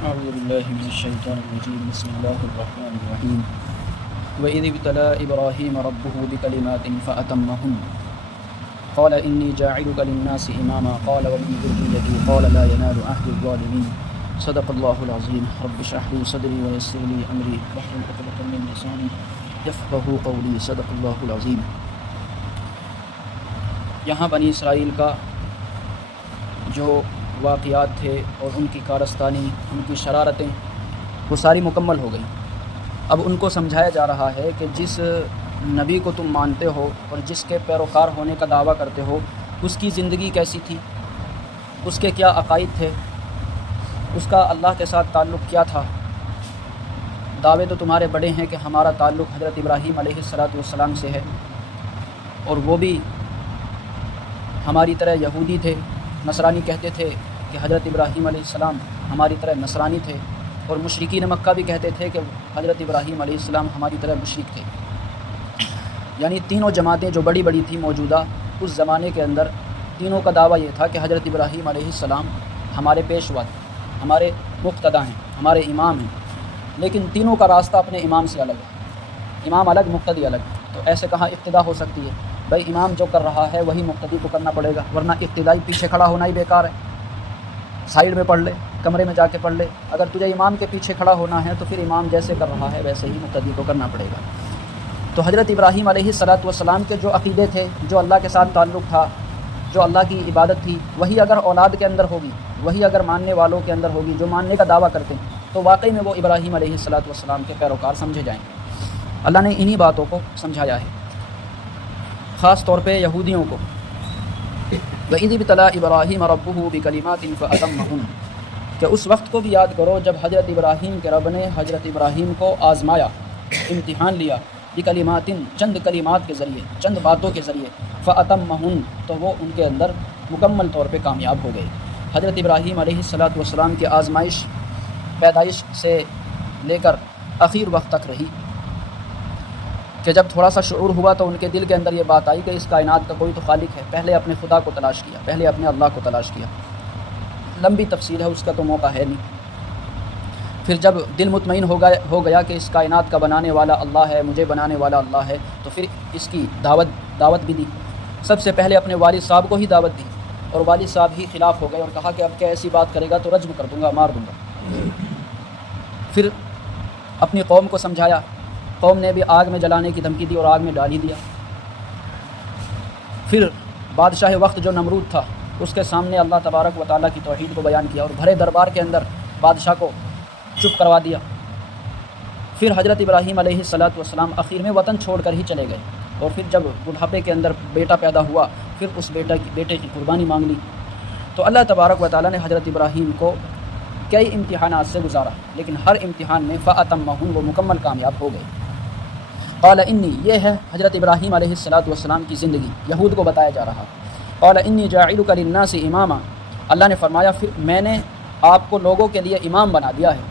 أعوذ بالله من الشيطان الرجيم بسم الله الرحمن الرحيم وإذ ابتلى إبراهيم ربه بكلمات فأتمهن قال إني جاعلك للناس إماما قال ومن ذريتي قال لا ينال عهد الظالمين صدق الله العظيم رب اشرح لي صدري ويسر لي أمري واحلل عقدة من لساني يفقهوا قولي صدق الله العظيم۔ یہاں بنی اسرائیل کا جو واقعات تھے اور ان کی کارستانی، ان کی شرارتیں، وہ ساری مکمل ہو گئی۔ اب ان کو سمجھایا جا رہا ہے کہ جس نبی کو تم مانتے ہو اور جس کے پیروکار ہونے کا دعویٰ کرتے ہو، اس کی زندگی کیسی تھی، اس کے کیا عقائد تھے، اس کا اللہ کے ساتھ تعلق کیا تھا۔ دعوے تو تمہارے بڑے ہیں کہ ہمارا تعلق حضرت ابراہیم علیہ السلام سے ہے، اور وہ بھی ہماری طرح یہودی تھے، نصرانی کہتے تھے کہ حضرت ابراہیم علیہ السلام ہماری طرح نصرانی تھے، اور مشرکین مکہ بھی کہتے تھے کہ حضرت ابراہیم علیہ السلام ہماری طرح مشرک تھے۔ یعنی تینوں جماعتیں جو بڑی بڑی تھیں موجودہ اس زمانے کے اندر، تینوں کا دعویٰ یہ تھا کہ حضرت ابراہیم علیہ السلام ہمارے پیشوا ہیں، ہمارے مقتدی ہیں، ہمارے امام ہیں، لیکن تینوں کا راستہ اپنے امام سے الگ ہے، امام الگ مقتدی الگ۔ تو ایسے کہاں اقتدا ہو سکتی ہے؟ بھائی امام جو کر رہا ہے وہی مقتدی کو کرنا پڑے گا، ورنہ اقتدائی پیچھے کھڑا ہونا ہی بیکار ہے۔ سائیڈ میں پڑھ لے، کمرے میں جا کے پڑھ لے، اگر تجھے امام کے پیچھے کھڑا ہونا ہے تو پھر امام جیسے کر رہا ہے ویسے ہی مقتدی کو کرنا پڑے گا۔ تو حضرت ابراہیم علیہ السلام کے جو عقیدے تھے، جو اللہ کے ساتھ تعلق تھا، جو اللہ کی عبادت تھی، وہی اگر اولاد کے اندر ہوگی، وہی اگر ماننے والوں کے اندر ہوگی جو ماننے کا دعویٰ کرتے ہیں، تو واقعی میں وہ ابراہیم علیہ السلام کے پیروکار سمجھے جائیں گے۔ اللہ نے انہی باتوں کو سمجھایا ہے، خاص طور پہ یہودیوں کو۔ وَإِذِ ابْتَلَىٰ إِبْرَاهِيمَ رَبُّهُ بِكَلِمَاتٍ فَأَتَمَّهُنَّ کہ اس وقت کو بھی یاد کرو جب حضرت ابراہیم کے رب نے حضرت ابراہیم کو آزمایا، امتحان لیا، بکلمات چند کلمات کے ذریعے، چند باتوں کے ذریعے، فَأَتَمَّهُنَّ تو وہ ان کے اندر مکمل طور پہ کامیاب ہو گئے۔ حضرت ابراہیم علیہ السلام کی آزمائش پیدائش سے لے کر آخر وقت تک رہی کہ جب تھوڑا سا شعور ہوا تو ان کے دل کے اندر یہ بات آئی کہ اس کائنات کا کوئی تو خالق ہے۔ پہلے اپنے خدا کو تلاش کیا، پہلے اپنے اللہ کو تلاش کیا۔ لمبی تفصیل ہے، اس کا تو موقع ہے نہیں۔ پھر جب دل مطمئن ہو گیا کہ اس کائنات کا بنانے والا اللہ ہے، مجھے بنانے والا اللہ ہے، تو پھر اس کی دعوت بھی دی۔ سب سے پہلے اپنے والد صاحب کو ہی دعوت دی، اور والد صاحب ہی خلاف ہو گئے اور کہا کہ اب کیا ایسی بات کرے گا تو رجم کر دوں گا، مار دوں گا۔ پھر اپنی قوم کو سمجھایا، قوم نے بھی آگ میں جلانے کی دھمکی دی اور آگ میں ڈال ہی دیا۔ پھر بادشاہ وقت جو نمرود تھا، اس کے سامنے اللہ تبارک و تعالیٰ کی توحید کو بیان کیا اور بھرے دربار کے اندر بادشاہ کو چپ کروا دیا۔ پھر حضرت ابراہیم علیہ السلام آخر میں وطن چھوڑ کر ہی چلے گئے، اور پھر جب بڑھاپے کے اندر بیٹا پیدا ہوا، پھر اس بیٹے کی قربانی مانگ لی۔ تو اللہ تبارک و تعالیٰ نے حضرت ابراہیم کو کئی امتحانات سے گزارا، لیکن ہر امتحان میں فَأَتَمَّهُنَّ وہ مکمل کامیاب ہو گئے۔ قال انی یہ ہے حضرت ابراہیم علیہ السلام کی زندگی، یہود کو بتایا جا رہا۔ قال انی جاعلک للناس اماما اللہ نے فرمایا پھر میں نے آپ کو لوگوں کے لیے امام بنا دیا ہے،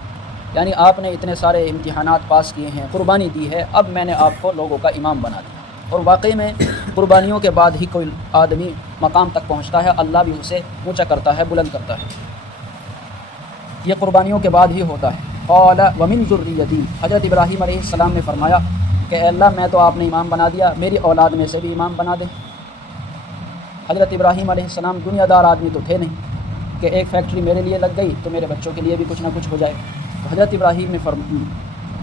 یعنی آپ نے اتنے سارے امتحانات پاس کیے ہیں، قربانی دی ہے، اب میں نے آپ کو لوگوں کا امام بنا دیا۔ اور واقعی میں قربانیوں کے بعد ہی کوئی آدمی مقام تک پہنچتا ہے، اللہ بھی اسے اونچا کرتا ہے، بلند کرتا ہے، یہ قربانیوں کے بعد ہی ہوتا ہے۔ قال ومن ذریتی حضرت ابراہیم علیہ السلام نے فرمایا کہ اے اللہ میں تو آپ نے امام بنا دیا، میری اولاد میں سے بھی امام بنا دے۔ حضرت ابراہیم علیہ السلام دنیا دار آدمی تو تھے نہیں کہ ایک فیکٹری میرے لیے لگ گئی تو میرے بچوں کے لیے بھی کچھ نہ کچھ ہو جائے۔ تو حضرت ابراہیم نے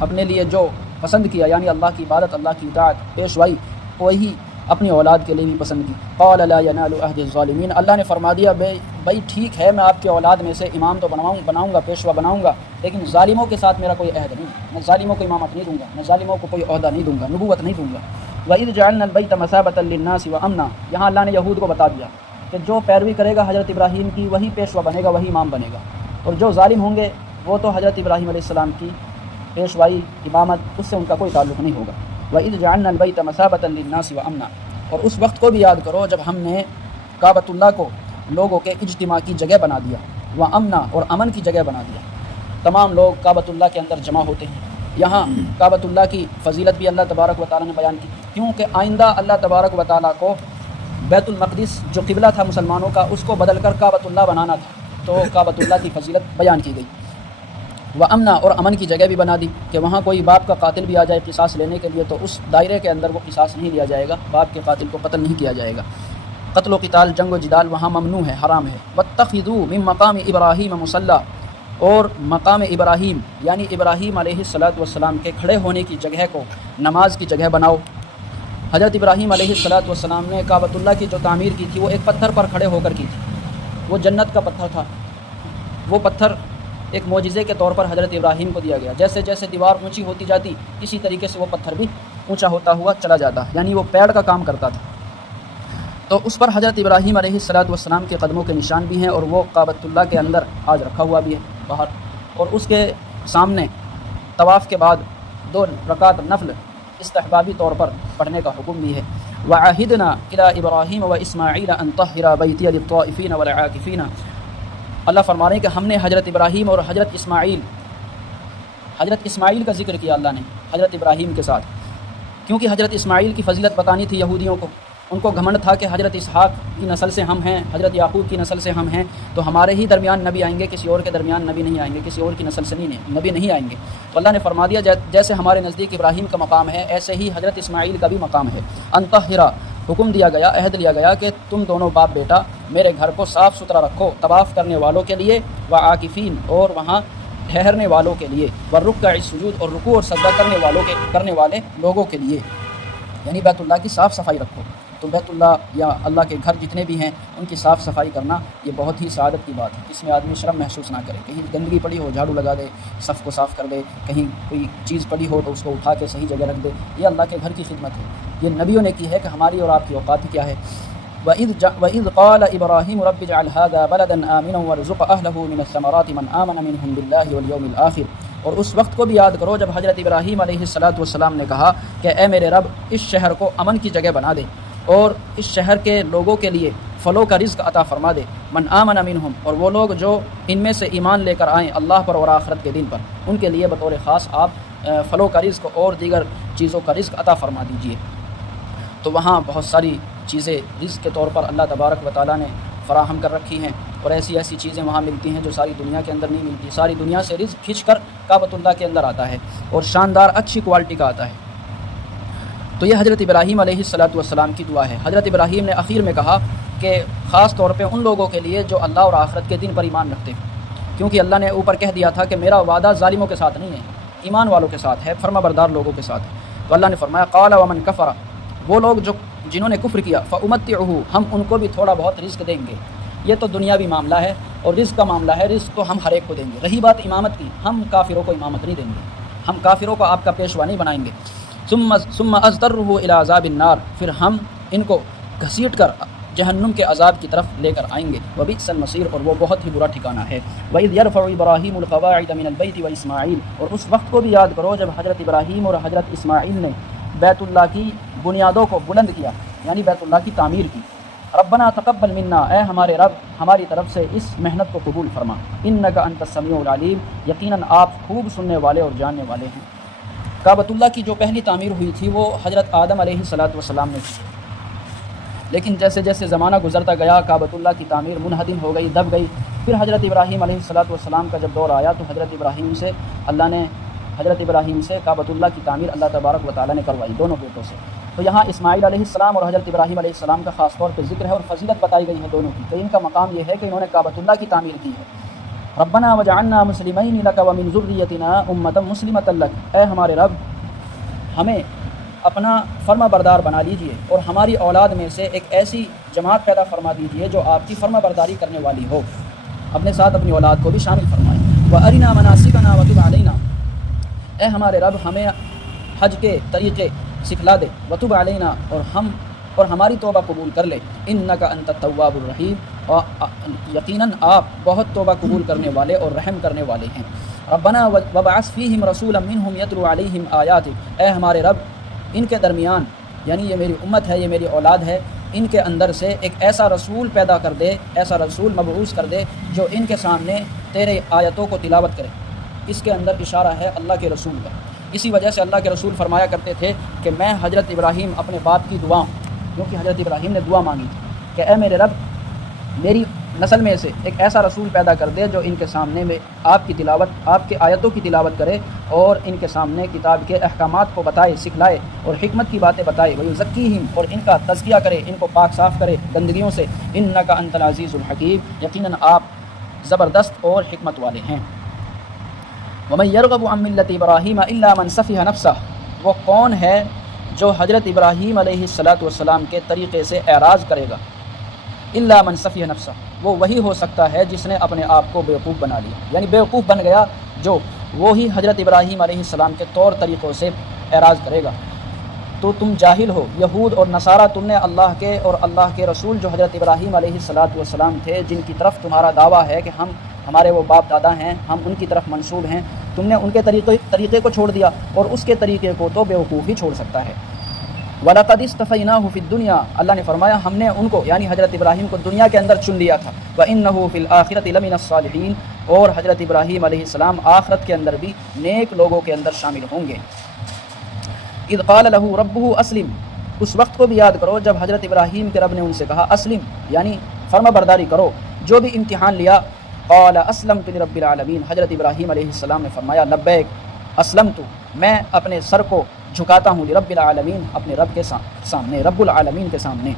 اپنے لیے جو پسند کیا، یعنی اللہ کی عبادت، اللہ کی اطاعت، پیشوائی، وہی اپنی اولاد کے لیے بھی پسند کی۔ قال لا ينال عهد الظالمین اللہ نے فرما دیا بھائی ٹھیک ہے میں آپ کے اولاد میں سے امام تو بناؤں گا، پیشوا بناؤں گا، لیکن ظالموں کے ساتھ میرا کوئی عہد نہیں، میں ظالموں کو امامت نہیں دوں گا، میں ظالموں کو کوئی عہدہ نہیں دوں گا، نبوت نہیں دوں گا۔ وَإِذْ جَعَلْنَا الْبَيْتَ مَثَابَةً لِلنَّاسِ وَأَمْنًا یہاں اللہ نے یہود کو بتا دیا کہ جو پیروی کرے گا حضرت ابراہیم کی وہی پیشوا بنے گا، وہی امام بنے گا، اور جو ظالم ہوں گے وہ تو حضرت ابراہیم علیہ السلام کی پیشوائی، امامت، اس سے ان کا کوئی تعلق نہیں ہوگا۔ وَإِذْ جَعَلْنَا الْبَيْتَ مَثَابَةً لِلنَّاسِ وَأَمْنًا اور اس وقت کو بھی یاد کرو جب ہم نے کعبۃ اللہ کو لوگوں کے اجتماع کی جگہ بنا دیا، وَأَمْنًا اور امن کی جگہ بنا دیا۔ تمام لوگ کعبۃ اللہ کے اندر جمع ہوتے ہیں۔ یہاں کعبۃ اللہ کی فضیلت بھی اللہ تبارک و تعالیٰ نے بیان کی، کیونکہ آئندہ اللہ تبارک و تعالیٰ کو بیت المقدس جو قبلہ تھا مسلمانوں کا، اس کو بدل کر کعبۃ اللہ بنانا تھا، تو کعبۃ اللہ کی فضیلت بیان کی گئی۔ و امنا اور امن کی جگہ بھی بنا دی کہ وہاں کوئی باپ کا قاتل بھی آ جائے قصاص لینے کے لیے تو اس دائرے کے اندر وہ قصاص نہیں لیا جائے گا، باپ کے قاتل کو قتل نہیں کیا جائے گا۔ قتل و قتال، جنگ و جدال وہاں ممنوع ہے، حرام ہے۔ واتخذوا من مقام ابراہیم مصلی، اور مقام ابراہیم یعنی ابراہیم علیہ السلام کے کھڑے ہونے کی جگہ کو نماز کی جگہ بناؤ۔ حضرت ابراہیم علیہ السلام نے کعبۃ اللہ کی جو تعمیر کی تھی وہ ایک پتھر پر کھڑے ہو کر کی تھی، وہ جنت کا پتھر تھا۔ وہ پتھر ایک معجزے کے طور پر حضرت ابراہیم کو دیا گیا، جیسے جیسے دیوار اونچی ہوتی جاتی اسی طریقے سے وہ پتھر بھی اونچا ہوتا ہوا چلا جاتا، یعنی وہ پیڑ کا کام کرتا تھا۔ تو اس پر حضرت ابراہیم علیہ السلام کے قدموں کے نشان بھی ہیں، اور وہ کعبۃ اللہ کے اندر آج رکھا ہوا بھی ہے باہر، اور اس کے سامنے طواف کے بعد 2 رکعت نفل استحبابی طور پر پڑھنے کا حکم بھی ہے۔ وعہدنا الی ابراہیم و اسماعیل ان طہر بیتی للطائفین والعاکفین، اللہ فرما رہے ہیں کہ ہم نے حضرت ابراہیم اور حضرت اسماعیل کا ذکر کیا اللہ نے حضرت ابراہیم کے ساتھ، کیونکہ حضرت اسماعیل کی فضیلت بتانی تھی یہودیوں کو۔ ان کو گھمنڈ تھا کہ حضرت اسحاق کی نسل سے ہم ہیں، حضرت یعقوب کی نسل سے ہم ہیں، تو ہمارے ہی درمیان نبی آئیں گے، کسی اور کے درمیان نبی نہیں آئیں گے، کسی اور کی نسل سے نبی نہیں آئیں گے۔ تو اللہ نے فرما دیا جیسے ہمارے نزدیک ابراہیم کا مقام ہے ایسے ہی حضرت اسماعیل کا بھی مقام ہے۔ انطہرا، حکم دیا گیا، عہد لیا گیا کہ تم دونوں باپ بیٹا میرے گھر کو صاف ستھرا رکھو، طواف کرنے والوں کے لیے، وعاکفین اور وہاں ٹھہرنے والوں کے لیے، والرکع السجود اور رکوع اور سجدہ کرنے والے لوگوں کے لیے، یعنی بیت اللہ کی صاف صفائی رکھو۔ تو بیت اللہ یا اللہ کے گھر جتنے بھی ہیں ان کی صاف صفائی کرنا یہ بہت ہی سعادت کی بات ہے، اس میں آدمی شرم محسوس نہ کرے، کہیں گندگی پڑی ہو جھاڑو لگا دے، صف کو صاف کر دے، کہیں کوئی چیز پڑی ہو تو اس کو اٹھا کے صحیح جگہ رکھ دے، یہ اللہ کے گھر کی خدمت ہے، یہ نبیوں نے کی ہے کہ ہماری اور آپ کی اوقات کیا ہے۔ وَإِذْ قَالَ إِبْرَاهِيمُ رَبِّ اجْعَلْ هَذَا بَلَدًا آمِنًا وَارْزُقْ أَهْلَهُ مِنَ الثَّمَرَاتِ مَنْ آمَنَ مِنْهُمْ بِاللَّهِ وَالْيَوْمِ الْآخِرِ، اور اس وقت کو بھی یاد کرو جب حضرت ابراہیم علیہ السلام نے کہا کہ اے میرے رب اس شہر کو امن کی جگہ بنا دے اور اس شہر کے لوگوں کے لیے پھلوں کا رزق عطا فرما دے، من آمن منہم، اور وہ لوگ جو ان میں سے ایمان لے کر آئیں اللہ پر اور آخرت کے دن پر، ان کے لیے بطور خاص آپ پھلوں کا رزق اور دیگر چیزوں کا رزق عطا فرما دیجئے۔ تو وہاں بہت ساری چیزیں رزق کے طور پر اللہ تبارک و تعالیٰ نے فراہم کر رکھی ہیں، اور ایسی ایسی چیزیں وہاں ملتی ہیں جو ساری دنیا کے اندر نہیں ملتی، ساری دنیا سے رزق کھینچ کر کعبۃ اللہ کے اندر آتا ہے اور شاندار اچھی کوالٹی کا آتا ہے۔ تو یہ حضرت ابراہیم علیہ السلام کی دعا ہے۔ حضرت ابراہیم نے اخیر میں کہا کہ خاص طور پہ ان لوگوں کے لیے جو اللہ اور آخرت کے دن پر ایمان رکھتے ہیں، کیونکہ اللہ نے اوپر کہہ دیا تھا کہ میرا وعدہ ظالموں کے ساتھ نہیں ہے، ایمان والوں کے ساتھ ہے، فرما بردار لوگوں کے ساتھ ہے۔ تو اللہ نے فرمایا قال ومن کفر، وہ لوگ جنہوں نے کفر کیا، فامتعہ، ہم ان کو بھی تھوڑا بہت رزق دیں گے۔ یہ تو دنیاوی معاملہ ہے اور رزق کا معاملہ ہے، رزق تو ہم ہر ایک کو دیں گے۔ رہی بات امامت کی، ہم کافروں کو امامت نہیں دیں گے، ہم کافروں کو آپ کا پیشوا نہیں بنائیں گے۔ ثم اضطرہ الی عذاب النار، پھر ہم ان کو گھسیٹ کر جہنم کے عذاب کی طرف لے کر آئیں گے۔ وبئس المصیر، اور وہ بہت ہی برا ٹھکانہ ہے۔ وَإِذْ يَرْفَعُ إِبْرَاهِيمُ الْقَوَاعِدَ مِنَ الْبَيْتِ وَإِسْمَاعِيلُ، اور اس وقت کو بھی یاد کرو جب حضرت ابراہیم اور حضرت اسماعیل نے بیت اللہ کی بنیادوں کو بلند کیا، یعنی بیت اللہ کی تعمیر کی۔ ربنا تقبل منا، اے ہمارے رب ہماری طرف سے اس محنت کو قبول فرما، انک انت السمیع العلیم، یقیناً آپ خوب سننے والے اور جاننے والے ہیں۔ کعبۃ اللہ کی جو پہلی تعمیر ہوئی تھی وہ حضرت آدم علیہ السلام نے کی، لیکن جیسے جیسے زمانہ گزرتا گیا کعبۃ اللہ کی تعمیر منہدم ہو گئی، دب گئی۔ پھر حضرت ابراہیم علیہ السلام کا جب دور آیا تو حضرت ابراہیم سے کعبۃ اللہ کی تعمیر اللہ تبارک و تعالیٰ نے کروائی دونوں بیٹوں سے۔ تو یہاں اسماعیل علیہ السلام اور حضرت ابراہیم علیہ السلام کا خاص طور پہ ذکر ہے اور فضیلت بتائی گئی ہے دونوں کی، تو ان کا مقام یہ ہے کہ انہوں نے کعبۃ اللہ کی تعمیر کی ہے۔ ربنا وجعلنا مسلمین لک ومن ذریتنا امۃ مسلمۃ لک، اے ہمارے رب ہمیں اپنا فرما بردار بنا لیجئے اور ہماری اولاد میں سے ایک ایسی جماعت پیدا فرما دیجئے جو آپ کی فرما برداری کرنے والی ہو، اپنے ساتھ اپنی اولاد کو بھی شامل فرمائیں۔ وارنا مناسکنا وتب علینا، اے ہمارے رب ہمیں حج کے طریقے سکھلا دے، وتب علینا اور ہماری توبہ قبول کر لے، انک انت التواب الرحیم، اور یقیناً آپ بہت توبہ قبول کرنے والے اور رحم کرنے والے ہیں۔ ربنا وبعث فیہم رسولا منہم یتلو علیہم آیاتک، اے ہمارے رب ان کے درمیان، یعنی یہ میری امت ہے، یہ میری اولاد ہے، ان کے اندر سے ایک ایسا رسول پیدا کر دے، ایسا رسول مبعوث کر دے جو ان کے سامنے تیرے آیتوں کو تلاوت کرے۔ اس کے اندر اشارہ ہے اللہ کے رسول کا، اسی وجہ سے اللہ کے رسول فرمایا کرتے تھے کہ میں حضرت ابراہیم اپنے باپ کی دعا ہوں، کیونکہ حضرت ابراہیم نے دعا مانگی تھی کہ اے میرے رب نسل میں سے ایک ایسا رسول پیدا کر دے جو ان کے سامنے میں آپ کی تلاوت، آپ کے آیتوں کی تلاوت کرے اور ان کے سامنے کتاب کے احکامات کو بتائے، سکھلائے اور حکمت کی باتیں بتائے، وَيُزَكِّيهِمْ اور ان کا تزکیہ کرے، ان کو پاک صاف کرے گندگیوں سے، إِنَّكَ أَنْتَ الْعَزِيزُ الْحَكِيمُ یقیناً آپ زبردست اور حکمت والے ہیں۔ وَمَن يَرْغَبُ عَن مِّلَّةِ إِبْرَاهِيمَ إِلَّا مَن سَفِهَ نَفْسَهُ وہ کون ہے جو حضرت ابراہیم علیہ السلام کے طریقے سے اعراض کرے گا؟ إِلَّا مَن سَفِهَ نَفْسَهُ وہ وہی ہو سکتا ہے جس نے اپنے آپ کو بیوقوف بنا لیا، یعنی بیوقوف بن گیا جو وہی حضرت ابراہیم علیہ السلام کے طور طریقوں سے اعراض کرے گا۔ تو تم جاہل ہو، یہود اور نصارہ، تم نے اللہ کے اور اللہ کے رسول جو حضرت ابراہیم علیہ السلام تھے، جن کی طرف تمہارا دعویٰ ہے کہ ہمارے وہ باپ دادا ہیں، ہم ان کی طرف منسوب ہیں، تم نے ان کے طریقے کو چھوڑ دیا، اور اس کے طریقے کو تو بیوقوف ہی چھوڑ سکتا ہے۔ وَلَقَدِ اسْتَفَيْنَاهُ فِي الدُّنْيَا اللہ نے فرمایا ہم نے ان کو یعنی حضرت ابراہیم کو دنیا کے اندر چن لیا تھا، وَإِنَّهُ فِي الْآخِرَةِ لَمِنَ الصَّالِحِينَ اور حضرت ابراہیم علیہ السلام آخرت کے اندر بھی نیک لوگوں کے اندر شامل ہوں گے۔ اذ قال له ربه اسلم اس وقت کو بھی یاد کرو جب حضرت ابراہیم کے رب نے ان سے کہا اسلم یعنی فرما برداری کرو، جو بھی امتحان لیا۔ قال اسلمت لرب العالمین حضرت ابراہیم علیہ السلام نے فرمایا لبیک اسلمت میں اپنے سر کو جھکاتا ہوں لرب العالمین اپنے رب کے سامنے، رب العالمین کے سامنے۔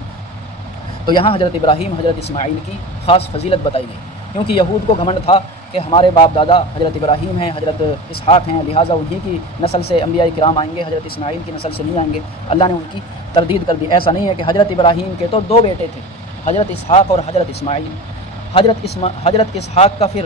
تو یہاں حضرت ابراہیم حضرت اسماعیل کی خاص فضیلت بتائی گئی، کیونکہ یہود کو گھمنڈ تھا کہ ہمارے باپ دادا حضرت ابراہیم ہیں، حضرت اسحاق ہیں، لہٰذا انہی کی نسل سے انبیاء کرام آئیں گے، حضرت اسماعیل کی نسل سے نہیں آئیں گے۔ اللہ نے ان کی تردید کر دی، ایسا نہیں ہے کہ حضرت ابراہیم کے تو دو بیٹے تھے، حضرت اسحاق اور حضرت اسماعیل۔ حضرت اسحاق کا پھر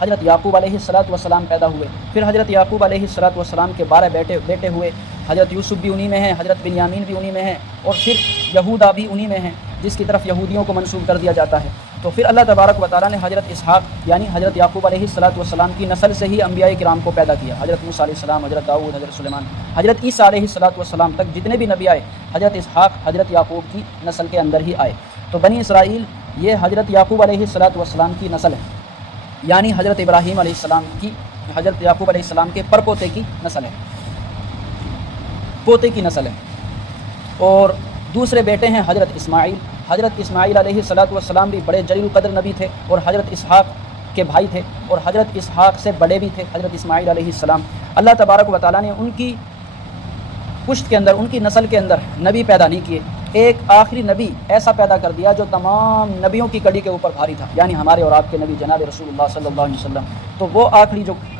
حضرت یعقوب علیہ السلام پیدا ہوئے، پھر حضرت یعقوب علیہ السلام کے 12 بیٹے ہوئے، حضرت یوسف بھی انہی میں ہیں، حضرت بنیامین بھی انہی میں ہیں، اور پھر یہودا بھی انہی میں ہیں جس کی طرف یہودیوں کو منسوب کر دیا جاتا ہے۔ تو پھر اللہ تبارک و تعالیٰ نے حضرت اسحاق یعنی حضرت یعقوب علیہ السلام کی نسل سے ہی انبیاء کرام کو پیدا کیا، حضرت موسیٰ علیہ السلام، حضرت داؤد، حضرت سلیمان، حضرت عیسیٰ علیہ السلام تک جتنے بھی نبی آئے حضرت اسحاق حضرت یعقوب کی نسل کے اندر ہی آئے۔ تو بنی اسرائیل یہ حضرت یعقوب علیہ السلام کی نسل ہے، یعنی حضرت ابراہیم علیہ السلام کی حضرت یعقوب علیہ السلام کے پرپوتے کی نسل ہے، پوتے کی نسل ہے۔ اور دوسرے بیٹے ہیں حضرت اسماعیل علیہ السلام بھی بڑے جلیل القدر نبی تھے اور حضرت اسحاق کے بھائی تھے، اور حضرت اسحاق سے بڑے بھی تھے حضرت اسماعیل علیہ السلام۔ اللہ تبارک و تعالیٰ نے ان کی پشت کے اندر، ان کی نسل کے اندر نبی پیدا نہیں کیے، ایک آخری نبی ایسا پیدا کر دیا جو تمام نبیوں کی کڑی کے اوپر بھاری تھا، یعنی ہمارے اور آپ کے نبی جناب رسول اللہ صلی اللہ علیہ وسلم۔ تو وہ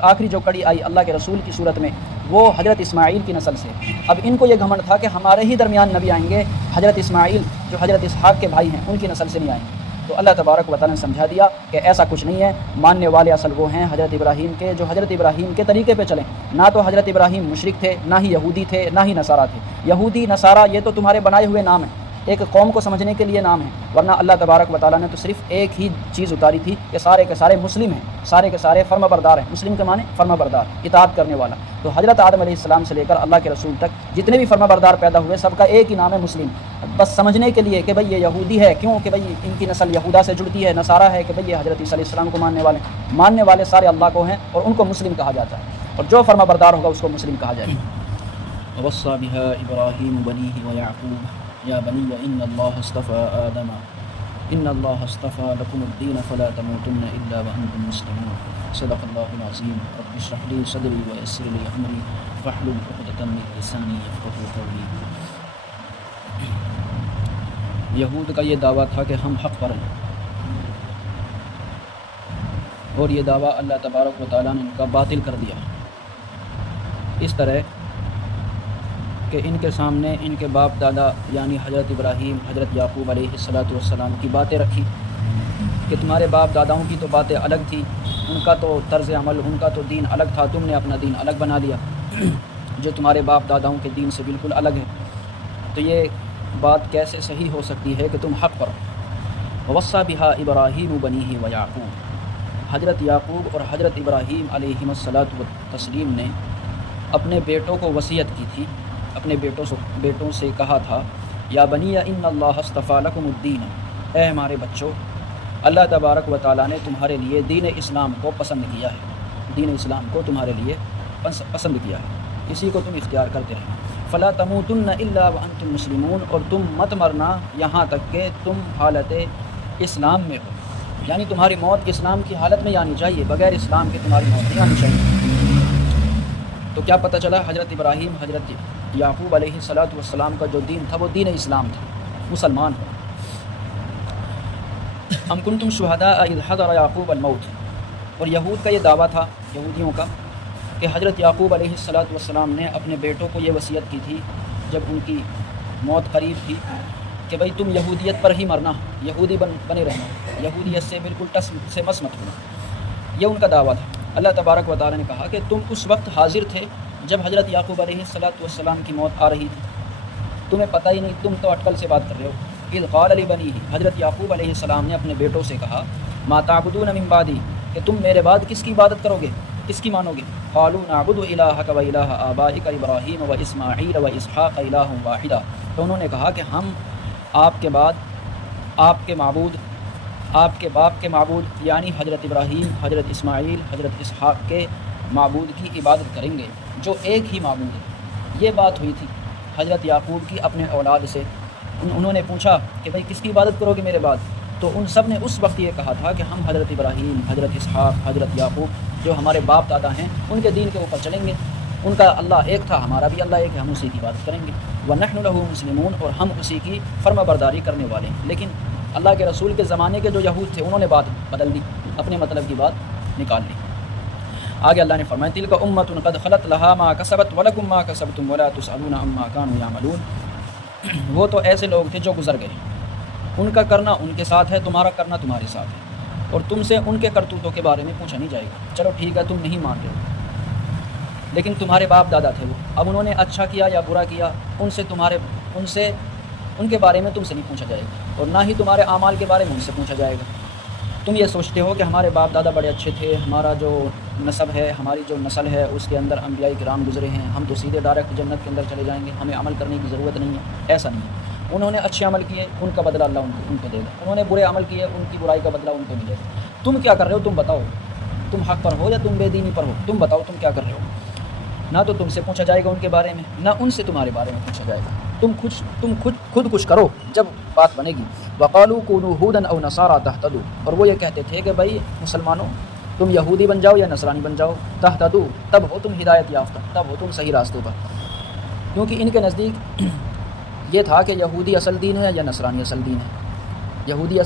آخری جو کڑی آئی اللہ کے رسول کی صورت میں وہ حضرت اسماعیل کی نسل سے۔ اب ان کو یہ گھمنڈ تھا کہ ہمارے ہی درمیان نبی آئیں گے، حضرت اسماعیل جو حضرت اسحاق کے بھائی ہیں ان کی نسل سے نہیں آئیں گے۔ تو اللہ تبارک و تعالیٰ نے سمجھا دیا کہ ایسا کچھ نہیں ہے، ماننے والے اصل وہ ہیں حضرت ابراہیم کے جو حضرت ابراہیم کے طریقے پہ چلیں۔ نہ تو حضرت ابراہیم مشرک تھے، نہ ہی یہودی تھے، نہ ہی نصارہ تھے۔ یہودی نصارہ یہ تو تمہارے بنائے ہوئے نام ہیں، ایک قوم کو سمجھنے کے لیے نام ہے، ورنہ اللہ تبارک و تعالیٰ نے تو صرف ایک ہی چیز اتاری تھی کہ سارے کے سارے مسلم ہیں، سارے کے سارے فرما بردار ہیں۔ مسلم کے معنی فرما بردار، اطاعت کرنے والا۔ تو حضرت آدم علیہ السلام سے لے کر اللہ کے رسول تک جتنے بھی فرما بردار پیدا ہوئے سب کا ایک ہی نام ہے مسلم۔ بس سمجھنے کے لیے کہ بھئی یہ یہودی ہے، کیوں کہ بھئی ان کی نسل یہودا سے جڑتی ہے، نصارہ ہے کہ بھئی یہ حضرت عیسیٰ علیہ السلام کو ماننے والے سارے اللہ کو ہیں اور ان کو مسلم کہا جاتا ہے، اور جو فرما بردار ہوگا اس کو مسلم کہا جائے گا۔ وصى بها إبراهيم بنيه ويعقوب يا بني إن الله اصطفى لكم الدين فلا تموتن إلا وأنتم مسلمون صدق الله العظيم رب اشرح لي صدري ويسر لي أمري واحلل عقدة من لساني يفقهوا قولي۔ یہود کا یہ دعویٰ تھا کہ ہم حق پر ہیں، اور یہ دعویٰ اللہ تبارک و تعالیٰ نے ان کا باطل کر دیا، اس طرح کہ ان کے سامنے ان کے باپ دادا یعنی حضرت ابراہیم حضرت یعقوب علیہ السلام کی باتیں رکھی کہ تمہارے باپ داداؤں کی تو باتیں الگ تھی، ان کا تو طرز عمل، ان کا تو دین الگ تھا، تم نے اپنا دین الگ بنا لیا جو تمہارے باپ داداؤں کے دین سے بالکل الگ ہے۔ تو یہ بات کیسے صحیح ہو سکتی ہے کہ تم حق پر ہو۔ وصى بها إبراهيم بنيه ويعقوب حضرت یعقوب اور حضرت ابراہیم علیہ السلام نے اپنے بیٹوں کو وصیت کی تھی، اپنے بیٹوں سے کہا تھا یا بنی ان اللہ اصطفى لكم الدین، اے ہمارے بچوں اللہ تبارک و تعالیٰ نے تمہارے لیے دین اسلام کو پسند کیا ہے، دین اسلام کو تمہارے لیے پسند کیا ہے، اسی کو تم اختیار کرتے رہے۔ فلا تموتن الا وانتم مسلمون اور تم مت مرنا یہاں تک کہ تم حالت اسلام میں ہو، یعنی تمہاری موت اسلام کی حالت میں آنی چاہیے، بغیر اسلام کے تمہاری موت نہیں آنی چاہیے۔ تو کیا پتہ چلا؟ حضرت ابراہیم، حضرت یعقوب علیہ السلام کا جو دین تھا وہ دین اسلام تھا، مسلمان ہو۔ ام کنتم شہداء اذ حضر یعقوب الموت، اور یہود کا یہ دعویٰ تھا، یہودیوں کا، کہ حضرت یعقوب علیہ السلام نے اپنے بیٹوں کو یہ وصیت کی تھی جب ان کی موت قریب تھی کہ بھئی تم یہودیت پر ہی مرنا، یہودی بنے رہنا، یہودیت سے بالکل ٹس سے مس مت ہونا۔ یہ ان کا دعویٰ تھا۔ اللہ تبارک و تعالیٰ نے کہا کہ تم اس وقت حاضر تھے جب حضرت یعقوب علیہ السلام کی موت آ رہی تھی، تمہیں پتہ ہی نہیں، تم تو اٹکل سے بات کر رہے ہو۔ اذ قال لبنیہ، حضرت یعقوب علیہ السلام نے اپنے بیٹوں سے کہا، ما تعبدون من بعدی، کہ تم میرے بعد کس کی عبادت کرو گے، کس کی مانو گے؟ قالوا نعبد الہک و الہ آبائک ابراہیم و اسماعیل و اسحاق الہ واحدہ، تو انہوں نے کہا کہ ہم آپ کے بعد آپ کے معبود، آپ کے باپ کے معبود یعنی حضرت ابراہیم، حضرت اسماعیل، حضرت اسحاق کے معبود کی عبادت کریں گے جو ایک ہی معبود ہے۔ یہ بات ہوئی تھی حضرت یعقوب کی اپنے اولاد سے۔ انہوں نے پوچھا کہ بھئی کس کی عبادت کرو گے میرے بعد؟ تو ان سب نے اس وقت یہ کہا تھا کہ ہم حضرت ابراہیم، حضرت اسحاق، حضرت یعقوب جو ہمارے باپ دادا ہیں ان کے دین کے اوپر چلیں گے، ان کا اللہ ایک تھا، ہمارا بھی اللہ ایک ہے، ہم اسی کی عبادت کریں گے۔ وَنَحْنُ لَهُ مُسْلِمُونَ، اور ہم اسی کی فرما برداری کرنے والے ہیں۔ لیکن اللہ کے رسول کے زمانے کے جو یہود تھے انہوں نے بات بدل دی، اپنے مطلب کی بات نکال لی۔ آگے اللہ نے فرمایا تِلْكَ أُمَّةٌ قَدْ خَلَتْ لَهَا مَا كَسَبَتْ وَلَكُمْ مَا كَسَبْتُمْ وَلَا تُسْأَلُونَ عَمَّا كَانُوا يَعْمَلُونَ، وہ تو ایسے لوگ تھے جو گزر گئے، ان کا کرنا ان کے ساتھ ہے، تمہارا کرنا تمہارے ساتھ ہے، اور تم سے ان کے کرتوتوں کے بارے میں پوچھا نہیں جائے گا۔ چلو ٹھیک ہے، تم نہیں مان رہے ہو، لیکن تمہارے باپ دادا تھے وہ، اب انہوں نے اچھا کیا یا برا کیا، ان کے بارے میں تم سے نہیں پوچھا جائے گا، اور نہ ہی تمہارے اعمال کے بارے میں ان سے پوچھا جائے گا۔ تم یہ سوچتے ہو کہ ہمارے باپ دادا بڑے اچھے تھے، ہمارا جو نسب ہے، ہماری جو نسل ہے اس کے اندر انبیاء کرام گزرے ہیں، ہم تو سیدھے ڈائریکٹ جنت کے اندر چلے جائیں گے، ہمیں عمل کرنے کی ضرورت نہیں ہے۔ ایسا نہیں ہے، انہوں نے اچھے عمل کیے، ان کا بدلہ اللہ ان کو دے گا، انہوں نے برے عمل کیے، ان کی برائی کا بدلہ ان کو ملے گا۔ تم کیا کر رہے ہو؟ تم بتاؤ، تم حق پر ہو یا تم بے دینی پر ہو؟ تم بتاؤ تم کیا کر رہے ہو؟ نہ تو تم سے پوچھا جائے گا ان کے بارے میں، نہ ان سے تمہارے بارے میں پوچھا جائے گا۔ تم خود کچھ کرو جب بات بنے گی۔ وَقَالُوا كُونُوا هُودًا أَوْ نَصَارَىٰ تَهْتَدُوا، اور وہ یہ کہتے تھے کہ بھائی مسلمانوں تم یہودی بن جاؤ یا نصرانی بن جاؤ، تہتدوا، تب ہو تم ہدایت یافتہ، تب ہو تم صحیح راستوں پر۔ کیونکہ ان کے نزدیک یہ تھا کہ یہودی اصل دین ہے یا نصرانی اصل دین ہے، یہودی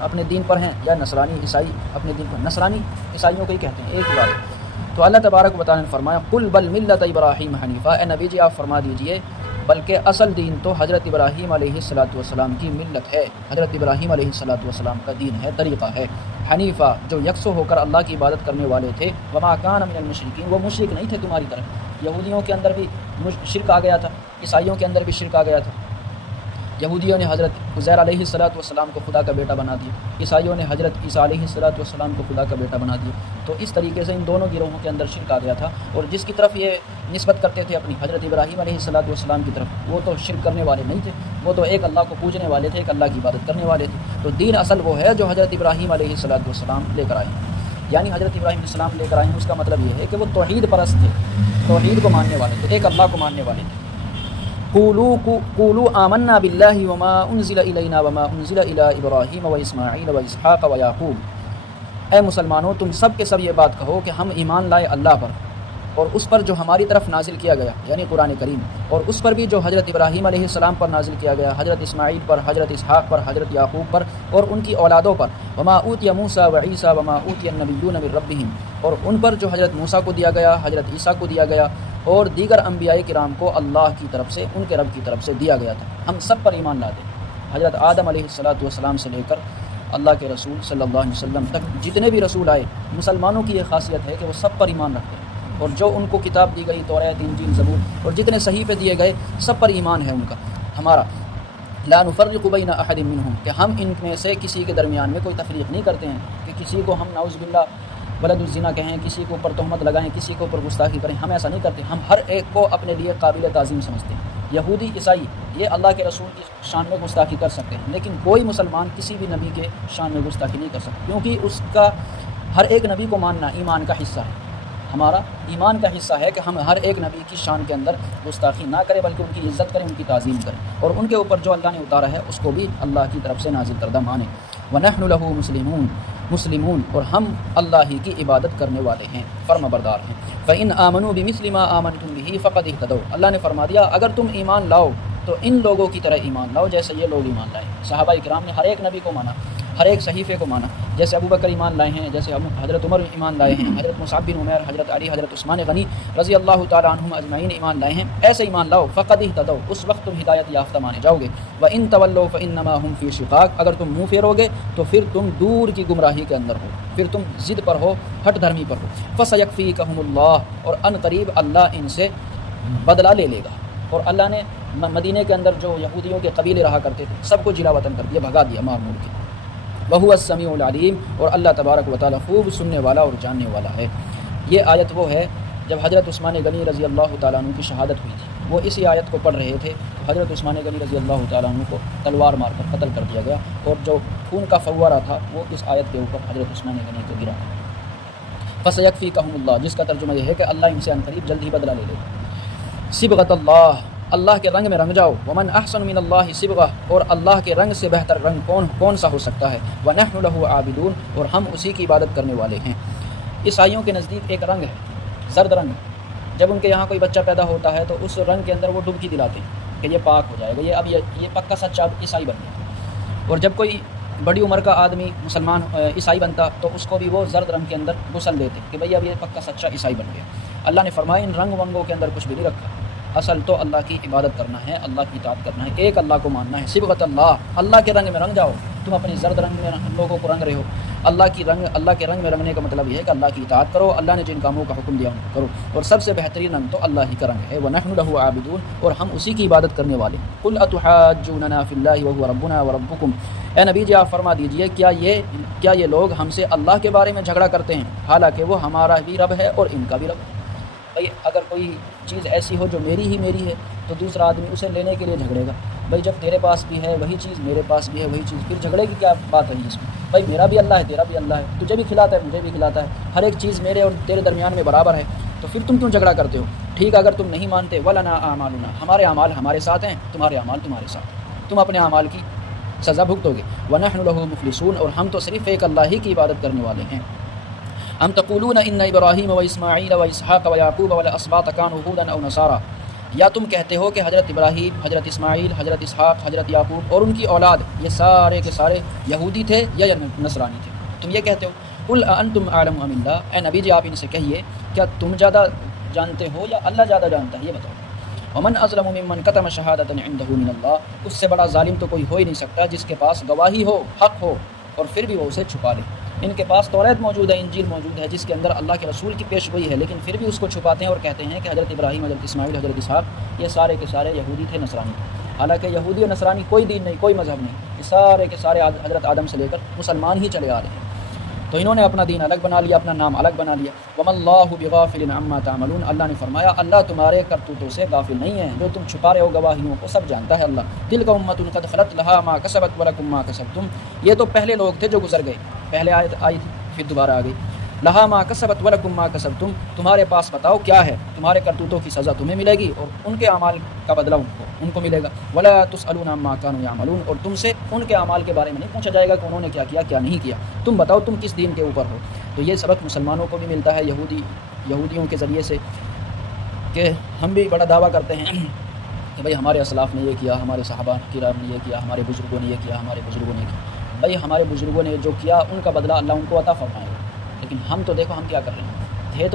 اپنے دین پر ہیں یا نصرانی عیسائی اپنے دین پر۔ نصرانی عیسائیوں کو ہی کہتے ہیں، ایک ہی بات ہے۔ تو اللہ تبارک و تعالیٰ نے فرمایا قل بل ملت ابراہیم حنیفہ، اے نبی جی آپ فرما دیجئے بلکہ اصل دین تو حضرت ابراہیم علیہ السلام کی ملت ہے، حضرت ابراہیم علیہ السلام کا دین ہے، طریقہ ہے، حنیفہ جو یکسو ہو کر اللہ کی عبادت کرنے والے تھے، وما کان من المشرکین، وہ مشرک نہیں تھے تمہاری طرح۔ یہودیوں کے اندر بھی شرک آ گیا تھا، عیسائیوں کے اندر بھی شرک آ گیا تھا۔ یہودیوں نے حضرت عزیر علیہ السلام کو خدا کا بیٹا بنا دیا، عیسائیوں نے حضرت عیسیٰ علیہ السلام کو خدا کا بیٹا بنا دیا۔ تو اس طریقے سے ان دونوں گروہوں کے اندر شرک آ گیا تھا، اور جس کی طرف یہ نسبت کرتے تھے اپنی حضرت ابراہیم علیہ السلام کی طرف، وہ تو شرک کرنے والے نہیں تھے، وہ تو ایک اللہ کو پوجنے والے تھے، ایک اللہ کی عبادت کرنے والے تھے۔ تو دین اصل وہ ہے جو حضرت ابراہیم علیہ السلام لے کر آئے، یعنی حضرت ابراہیم علیہ السلام لے کر آئے ہیں، اس کا مطلب یہ ہے کہ وہ توحید پرست تھے، توحید کو ماننے والے تھے، ایک اللہ کو ماننے والے تھے۔ قولوا آمنا باللہ وما انزل الینا وما انزل الی ابراہیم و اسماعیل و اسحاق و یعقوب، اے مسلمانوں تم سب کے سب یہ بات کہو کہ ہم ایمان لائے اللہ پر اور اس پر جو ہماری طرف نازل کیا گیا یعنی قرآن کریم، اور اس پر بھی جو حضرت ابراہیم علیہ السلام پر نازل کیا گیا، حضرت اسماعیل پر، حضرت اسحاق پر، حضرت یعقوب پر اور ان کی اولادوں پر، وما اوتی موسیٰ و عیسیٰ وما اوتی النبیون من ربہم، اور ان پر جو حضرت موسیٰ کو دیا گیا، حضرت عیسیٰ کو دیا گیا، اور دیگر انبیاء کرام کو اللہ کی طرف سے، ان کے رب کی طرف سے دیا گیا تھا۔ ہم سب پر ایمان لاتے ہیں، حضرت آدم علیہ السلام سے لے کر اللہ کے رسول صلی اللہ علیہ وسلم تک جتنے بھی رسول آئے، مسلمانوں کی یہ خاصیت ہے کہ وہ سب پر ایمان رکھتے ہیں، اور جو ان کو کتاب دی گئی توریت، انجیل، زبور، اور جتنے صحیفے دیے گئے سب پر ایمان ہے ان کا، ہمارا۔ لا نفرق بین احد منہم، کہ ہم ان میں سے کسی کے درمیان میں کوئی تفریق نہیں کرتے ہیں، کہ کسی کو ہم نعوذ باللہ ولد الزنا کہیں، کسی کے اوپر تہمت لگائیں، کسی کے اوپر گستاخی کریں، ہم ایسا نہیں کرتے۔ ہم ہر ایک کو اپنے لیے قابل تعظیم سمجھتے ہیں۔ یہودی، عیسائی یہ اللہ کے رسول کی شان میں گستاخی کر سکتے ہیں، لیکن کوئی مسلمان کسی بھی نبی کے شان میں گستاخی نہیں کر سکتا، کیونکہ اس کا ہر ایک نبی کو ماننا ایمان کا حصہ ہے۔ ہمارا ایمان کا حصہ ہے کہ ہم ہر ایک نبی کی شان کے اندر گستاخی نہ کریں، بلکہ ان کی عزت کریں، ان کی تعظیم کریں، اور ان کے اوپر جو اللہ نے اتارا ہے اس کو بھی اللہ کی طرف سے نازل کردہ مانیں۔ وَنَحْنُ لَهُ مُسْلِمُونَ، مسلمون اور ہم اللہ ہی کی عبادت کرنے والے ہیں، فرما بردار ہیں۔ فَإِنْ آمَنُوا بِمِثْلِ مَا آمَنْتُمْ بِهِ فَقَدِ اهْتَدَوْا، اللہ نے فرما دیا اگر تم ایمان لاؤ تو ان لوگوں کی طرح ایمان لاؤ جیسے یہ لوگ ایمان لائے۔ صحابہ کرام نے ہر ایک نبی کو مانا، ہر ایک صحیفے کو مانا، جیسے ابو بکر ایمان لائے ہیں، جیسے حضرت عمر ایمان لائے ہیں، حضرت مصعب بن عمیر، حضرت علی، حضرت عثمان غنی رضی اللہ تعالیٰ عنہم اجمعین ایمان لائے ہیں، ایسے ایمان لاؤ۔ فقد اہتدوا، اس وقت تم ہدایت یافتہ مانے جاؤ گے۔ وَإِن تَوَلَّوْا فَإِنَّمَا هُمْ فِي شِقَاقٍ، اگر تم منہ پھیرو گے تو پھر تم دور کی گمراہی کے اندر ہو، پھر تم ضد پر ہو، ہٹ دھرمی پر ہو۔ فَسَيَكْفِيكَهُمُ اللَّهُ، اور ان قریب اللہ ان سے بدلہ لے لے گا۔ اور اللہ نے مدینے کے اندر جو یہودیوں کے قبیلے رہا کرتے تھے سب کو جلا وطن کر دیا، بھگا دیا مار مور کے۔ وَهُوَ السَّمِيعُ الْعَلِيمُ، اور اللہ تبارک و تعالیٰ خوب سننے والا اور جاننے والا ہے۔ یہ آیت وہ ہے جب حضرت عثمان غنی رضی اللہ تعالیٰ عنہ کی شہادت ہوئی تھی، وہ اسی آیت کو پڑھ رہے تھے تو حضرت عثمان غنی رضی اللہ تعالیٰ عنہ کو تلوار مار کر قتل کر دیا گیا، اور جو خون کا فوارہ تھا وہ اس آیت کے اوپر حضرت عثمان غنی کو گرا۔ فَسَيَكْفِيكَهُمُ اللَّهُ، جس کا ترجمہ یہ ہے کہ اللہ ان سے عنقریب جلد ہی بدلہ لے لے گا۔ صبغۃ اللہ، اللہ کے رنگ میں رنگ جاؤ۔ ومن احسن من اللہ صبغہ، اور اللہ کے رنگ سے بہتر رنگ کون سا ہو سکتا ہے۔ ونحن له عابدون، اور ہم اسی کی عبادت کرنے والے ہیں۔ عیسائیوں کے نزدیک ایک رنگ ہے، زرد رنگ، جب ان کے یہاں کوئی بچہ پیدا ہوتا ہے تو اس رنگ کے اندر وہ ڈبکی دلاتے ہیں کہ یہ پاک ہو جائے گا، یہ پکا سچا عیسائی بن گیا۔ اور جب کوئی بڑی عمر کا آدمی مسلمان عیسائی بنتا تو اس کو بھی وہ زرد رنگ کے اندر غسل دیتے کہ بھئی اب یہ پکا سچا عیسائی بن گیا۔ اللہ نے فرمایا ان رنگ ونگوں کے اندر کچھ بھی نہیں رکھا، اصل تو اللہ کی عبادت کرنا ہے، اللہ کی اطاعت کرنا ہے، ایک اللہ کو ماننا ہے۔ صبغۃ اللہ، اللہ کے رنگ میں رنگ جاؤ۔ تم اپنے زرد رنگ میں لوگوں کو رنگ رہے ہو، اللہ کے رنگ میں رنگنے کا مطلب یہ ہے کہ اللہ کی اطاعت کرو، اللہ نے جن کاموں کا حکم دیا ان کو کرو، اور سب سے بہترین رنگ تو اللہ ہی کا رنگ ہے۔ وَنَحْنُ لَهُ عَابِدُونَ، اور ہم اسی کی عبادت کرنے والے ہیں۔ قُلْ أَتُحَاجُّونَنَا فِي اللَّهِ وَهُوَ رَبُّنَا وَرَبُّكُمْ، اے نبی جی آپ فرما دیجئے کیا یہ لوگ ہم سے اللہ کے بارے میں جھگڑا کرتے ہیں حالانکہ وہ ہمارا بھی رب ہے اور ان کا بھی رب ہے۔ بھائی اگر کوئی چیز ایسی ہو جو میری ہے تو دوسرا آدمی اسے لینے کے لیے جھگڑے گا۔ بھائی جب تیرے پاس بھی ہے وہی چیز، میرے پاس بھی ہے وہی چیز، پھر جھگڑے کی کیا بات رہی اس میں؟ بھائی میرا بھی اللہ ہے، تیرا بھی اللہ ہے، تجھے بھی کھلاتا ہے، مجھے بھی کھلاتا ہے، ہر ایک چیز میرے اور تیرے درمیان میں برابر ہے، تو پھر تم کیوں جھگڑا کرتے ہو؟ ٹھیک اگر تم نہیں مانتے وَلَنَا أَعْمَالُنَا، ہمارے اعمال ہمارے ساتھ ہیں، تمہارے اعمال تمہارے ساتھ ہیں، تم اپنے اعمال کی سزا بھگتو گے۔ وَنَحْنُ لَهُ مُخْلِصُونَ، اور ہم تو صرف ایک اللہ ہی کی عبادت کرنے والے ہیں۔ ام تقولون ان ابراہیم و اسماعیل و اسحاق و یعقوب والاسباط کانوا هودا او نصارا، یا تم کہتے ہو کہ حضرت ابراہیم، حضرت اسماعیل، حضرت اسحاق، حضرت یعقوب اور ان کی اولاد یہ سارے کے سارے یہودی تھے یا نصرانی تھے، تم یہ کہتے ہو۔ قل انتم اعلم ام اللہ، اے نبی جی آپ ان سے کہیے کیا تم زیادہ جانتے ہو یا اللہ زیادہ جانتا ہے، یہ بتاؤ۔ ومن اظلم ممن کتم شہادۃ عنده من اللہ، اس سے بڑا ظالم تو کوئی ہو ہی نہیں سکتا جس کے پاس گواہی ہو، حق ہو، اور پھر بھی وہ اسے چھپا لے۔ ان کے پاس توریت موجود ہے، انجیل موجود ہے جس کے اندر اللہ کے رسول کی پیشگوئی ہے، لیکن پھر بھی اس کو چھپاتے ہیں اور کہتے ہیں کہ حضرت ابراہیم، حضرت اسماعیل، حضرت اسحاق یہ سارے کے سارے یہودی تھے، نصرانی تھے، حالانکہ یہودی اور نصرانی کوئی دین نہیں، کوئی مذہب نہیں، یہ سارے کے سارے حضرت آدم سے لے کر مسلمان ہی چلے آ رہے ہیں۔ تو انہوں نے اپنا دین الگ بنا لیا، اپنا نام الگ بنا لیا۔ وَمَا اللَّهُ بِغَافِلٍ عَمَّا تَعْمَلُونَ، اللہ نے فرمایا اللہ تمہارے کرتوتوں سے غافل نہیں ہے، جو تم چھپا رہے ہو گواہیوں کو سب جانتا ہے اللہ۔ تِلْكَ أُمَّةٌ قَدْ خَلَتْ لَهَا مَا كَسَبَتْ وَلَكُمْ مَا كَسَبْتُمْ، یہ تو پہلے لوگ تھے جو گزر گئے، پہلے آیت آئی تھی پھر دوبارہ آ گئی۔ لہا ما کسبت ولکم ما کسبتم، تمہارے پاس بتاؤ کیا ہے، تمہارے کرتوتوں کی سزا تمہیں ملے گی اور ان کے اعمال کا بدلہ ان کو ملے گا۔ ولا تسألون عما كانوا يعملون، اور تم سے ان کے اعمال کے بارے میں نہیں پوچھا جائے گا کہ انہوں نے کیا کیا کیا نہیں کیا، تم بتاؤ تم کس دین کے اوپر ہو۔ تو یہ سبق مسلمانوں کو بھی ملتا ہے یہودیوں کے ذریعے سے کہ ہم بھی بڑا دعویٰ کرتے ہیں کہ بھئی ہمارے اسلاف نے یہ کیا، ہمارے صحابہ کرام نے یہ کیا، ہمارے بزرگوں نے یہ کیا، ہمارے بزرگوں نے کیا۔ بھئی ہمارے بزرگوں نے جو کیا ان کا بدلہ اللہ ان کو عطا فرمائے گا، لیکن ہم تو دیکھو ہم کیا کر رہے ہیں،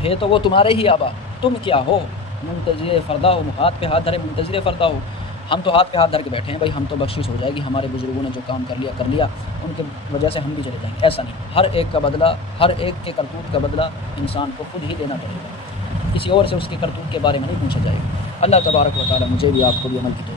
تھے تو وہ تمہارے ہی آبا، تم کیا ہو؟ منتظر فردا ہو، ہاتھ پہ ہاتھ دھرے منتظر فردا ہو۔ ہم تو ہاتھ پہ ہاتھ دھر کے بیٹھے ہیں بھائی ہم تو بخشش ہو جائے گی، ہمارے بزرگوں نے جو کام کر لیا ان کی وجہ سے ہم بھی چلے جائیں گے۔ ایسا نہیں، ہر ایک کا بدلہ، ہر ایک کے کرتوت کا بدلہ انسان کو خود ہی دینا پڑے گا، کسی اور سے اس کے کرتوت کے بارے میں نہیں پوچھا جائے گا۔ اللہ تبارک و تعالی مجھے بھی آپ کو بھی عمل کی